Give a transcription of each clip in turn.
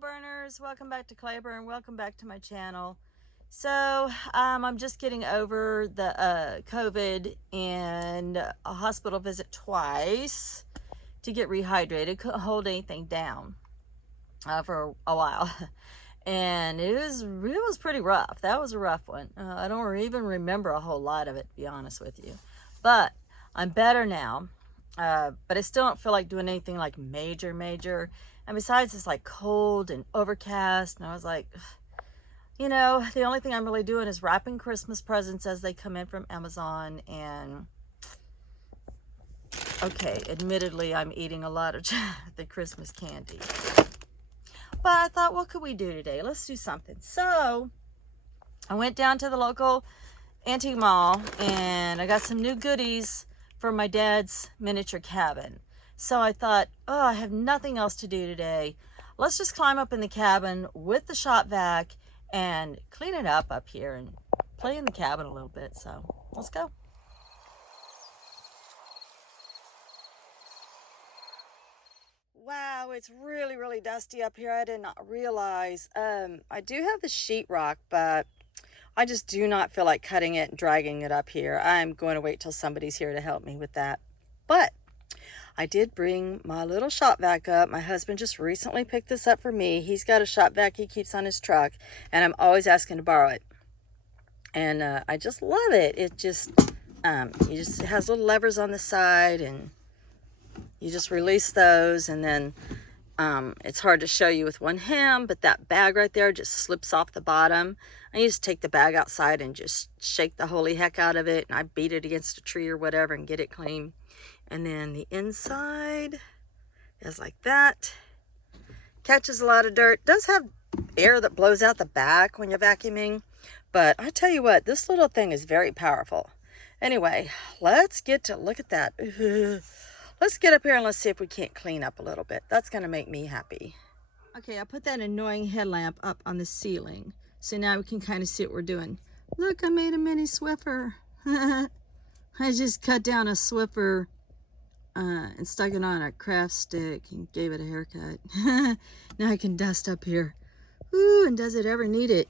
Burners, welcome back to Clayburn. Welcome back to my channel. So I'm just getting over the COVID and a hospital visit twice to get rehydrated. Couldn't hold anything down for a while. And it was pretty rough. That was a rough one. I don't even remember a whole lot of it, to be honest with you. But I'm better now. But I still don't feel like doing anything like major. And besides, it's like cold and overcast. And I was like, you know, the only thing I'm really doing is wrapping Christmas presents as they come in from Amazon. And okay, admittedly, I'm eating a lot of the Christmas candy. But I thought, what could we do today? Let's do something. So I went down to the local antique mall and I got some new goodies for my dad's miniature cabin. So I thought, oh, I have nothing else to do today. Let's just climb up in the cabin with the shop vac and clean it up here and play in the cabin a little bit. So let's go. Wow, it's really dusty up here. I did not realize. I do have the sheetrock, but I just do not feel like cutting it and dragging it up here. I'm going to wait till somebody's here to help me with that. But I did bring my little shop vac up. My husband just recently picked this up for me. He's got a shop vac he keeps on his truck, and I'm always asking to borrow it. And I just love it. It just it has little levers on the side, and you just release those, and then it's hard to show you with one hand, but that bag right there just slips off the bottom. I just take the bag outside and just shake the holy heck out of it, and I beat it against a tree or whatever and get it clean. And then the inside is like that. Catches a lot of dirt. Does have air that blows out the back when you're vacuuming, but I tell you what, this little thing is very powerful. Anyway, let's get to look at that. Let's get up here and let's see if we can't clean up a little bit. That's going to make me happy. Okay, I put that annoying headlamp up on the ceiling. So now we can kind of see what we're doing. Look, I made a mini Swiffer. I just cut down a Swiffer and stuck it on a craft stick and gave it a haircut. Now I can dust up here. Ooh, and does it ever need it?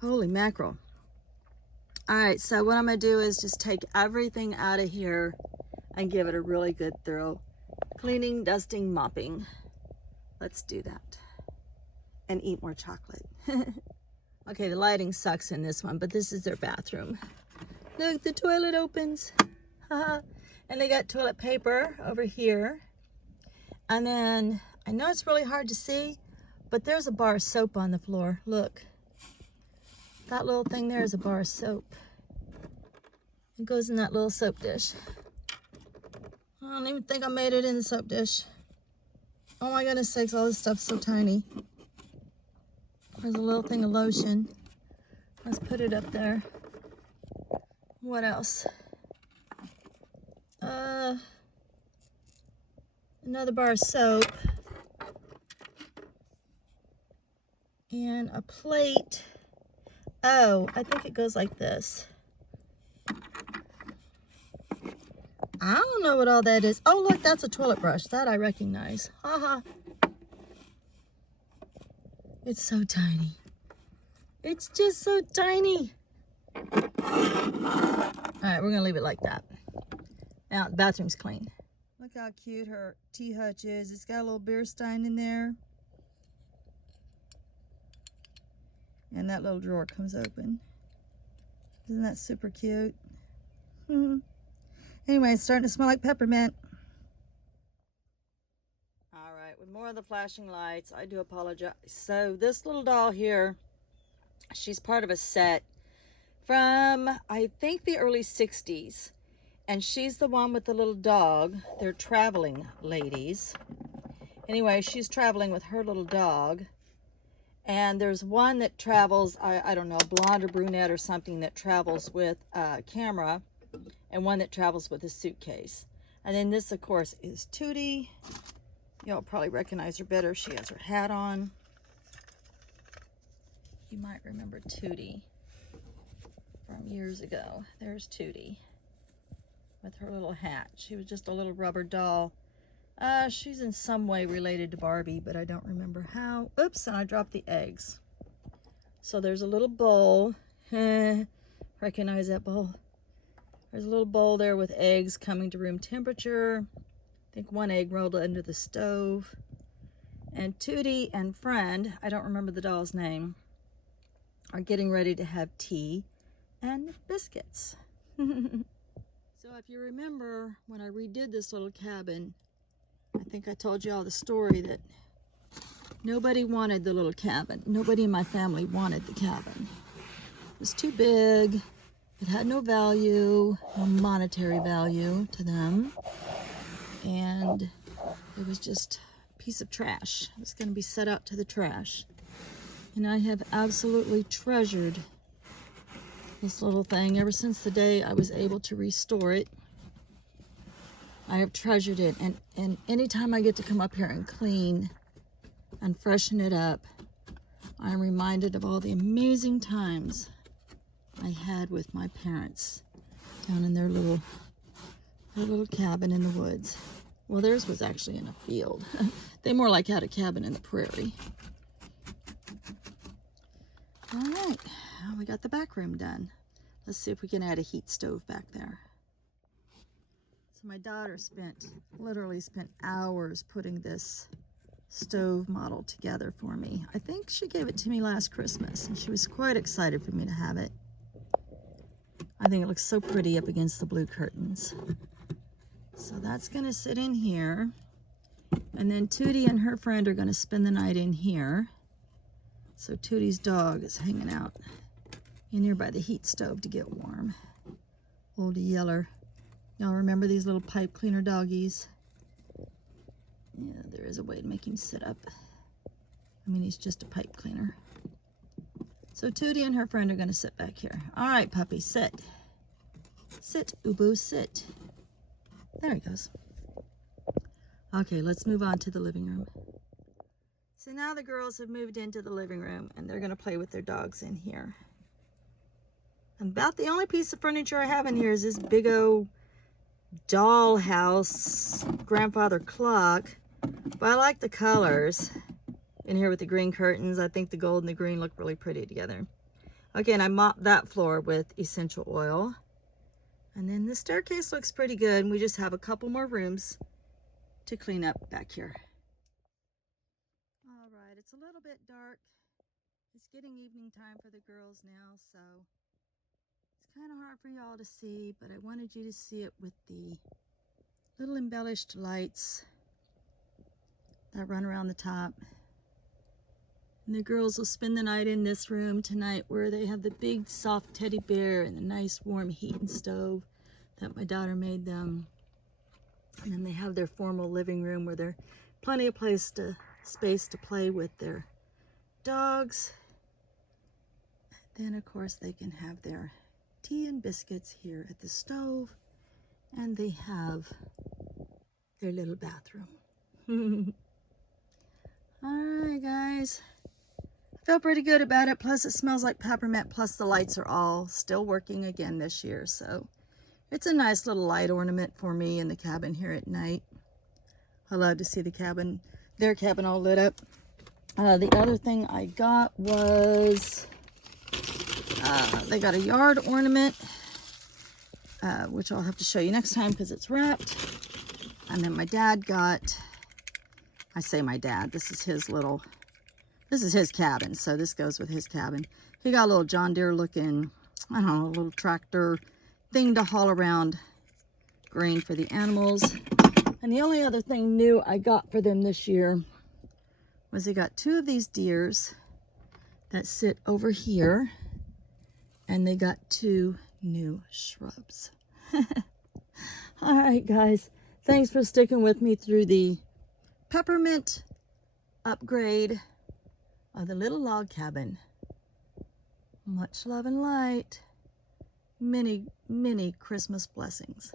Holy mackerel. All right, so what I'm going to do is just take everything out of here and give it a really good thorough cleaning, dusting, mopping. Let's do that. And eat more chocolate. Okay, the lighting sucks in this one, but this is their bathroom. Look, the toilet opens. And they got toilet paper over here. And then, I know it's really hard to see, but there's a bar of soap on the floor. Look. That little thing there is a bar of soap. It goes in that little soap dish. I don't even think I made it in the soap dish. Oh my goodness sakes, all this stuff's so tiny. There's a little thing of lotion. Let's put it up there. What else? Another bar of soap. And a plate. Oh, I think it goes like this. I don't know what all that is. Oh, look, that's a toilet brush. That I recognize. Haha. It's so tiny. It's just so tiny. All right, we're going to leave it like that. Now, the bathroom's clean. Look how cute her tea hutch is. It's got a little beer stein in there. And that little drawer comes open. Isn't that super cute? Anyway, it's starting to smell like peppermint. All right, with more of the flashing lights, I do apologize. So this little doll here, she's part of a set from, I think, the early 60s. And she's the one with the little dog. They're traveling ladies. Anyway, she's traveling with her little dog. And there's one that travels, I don't know, blonde or brunette or something, that travels with a camera, and one that travels with a suitcase. And then this, of course, is Tootie. You'll probably recognize her better if she has her hat on. You might remember Tootie from years ago. There's Tootie with her little hat. She was just a little rubber doll She's in some way related to Barbie, but I don't remember how. Oops, and I dropped the eggs. So there's a little bowl. Recognize that bowl? There's a little bowl there with eggs coming to room temperature. I think one egg rolled under the stove. And Tootie and Friend, I don't remember the doll's name, are getting ready to have tea and biscuits. So if you remember, when I redid this little cabin, I think I told you all the story that nobody wanted the little cabin. Nobody in my family wanted the cabin. It was too big. It had no value, no monetary value to them. And it was just a piece of trash. It was going to be set out to the trash. And I have absolutely treasured this little thing ever since the day I was able to restore it. I have treasured it, and anytime I get to come up here and clean and freshen it up, I'm reminded of all the amazing times I had with my parents down in their little cabin in the woods. Well, theirs was actually in a field. They more like had a cabin in the prairie. All right, well, we got the back room done. Let's see if we can add a heat stove back there. So my daughter literally spent hours putting this stove model together for me. I think she gave it to me last Christmas, and she was quite excited for me to have it. I think it looks so pretty up against the blue curtains. So that's gonna sit in here. And then Tootie and her friend are gonna spend the night in here. So Tootie's dog is hanging out in here by the heat stove to get warm. Old Yeller. Y'all remember these little pipe cleaner doggies? Yeah, there is a way to make him sit up. I mean, he's just a pipe cleaner. So Tootie and her friend are gonna sit back here. All right, puppy, sit. Sit, Ubu, sit. There he goes. Okay, let's move on to the living room. So now the girls have moved into the living room, and they're gonna play with their dogs in here. And about the only piece of furniture I have in here is this big old dollhouse grandfather clock. But I like the colors in here with the green curtains. I think the gold and the green look really pretty together. Okay, and I mopped that floor with essential oil. And then the staircase looks pretty good, and we just have a couple more rooms to clean up back here. All right, it's a little bit dark. It's getting evening time for the girls now, so it's kind of hard for y'all to see, but I wanted you to see it with the little embellished lights that run around the top. And the girls will spend the night in this room tonight, where they have the big soft teddy bear and the nice warm heating stove that my daughter made them. And then they have their formal living room where there's plenty of space to play with their dogs. Then of course they can have their tea and biscuits here at the stove, and they have their little bathroom. All right, guys. I feel pretty good about it. Plus, it smells like peppermint. Plus, the lights are all still working again this year. So, it's a nice little light ornament for me in the cabin here at night. I love to see the cabin, their cabin all lit up. The other thing I got was, they got a yard ornament, which I'll have to show you next time because it's wrapped. And then my dad got, I say my dad, this is his cabin, so this goes with his cabin. He got a little John Deere looking, I don't know, a little tractor thing to haul around grain for the animals. And the only other thing new I got for them this year was they got 2 of these deers that sit over here, and they got 2 new shrubs. All right, guys, thanks for sticking with me through the Peppermint upgrade of the little log cabin. Much love and light. Many, many Christmas blessings.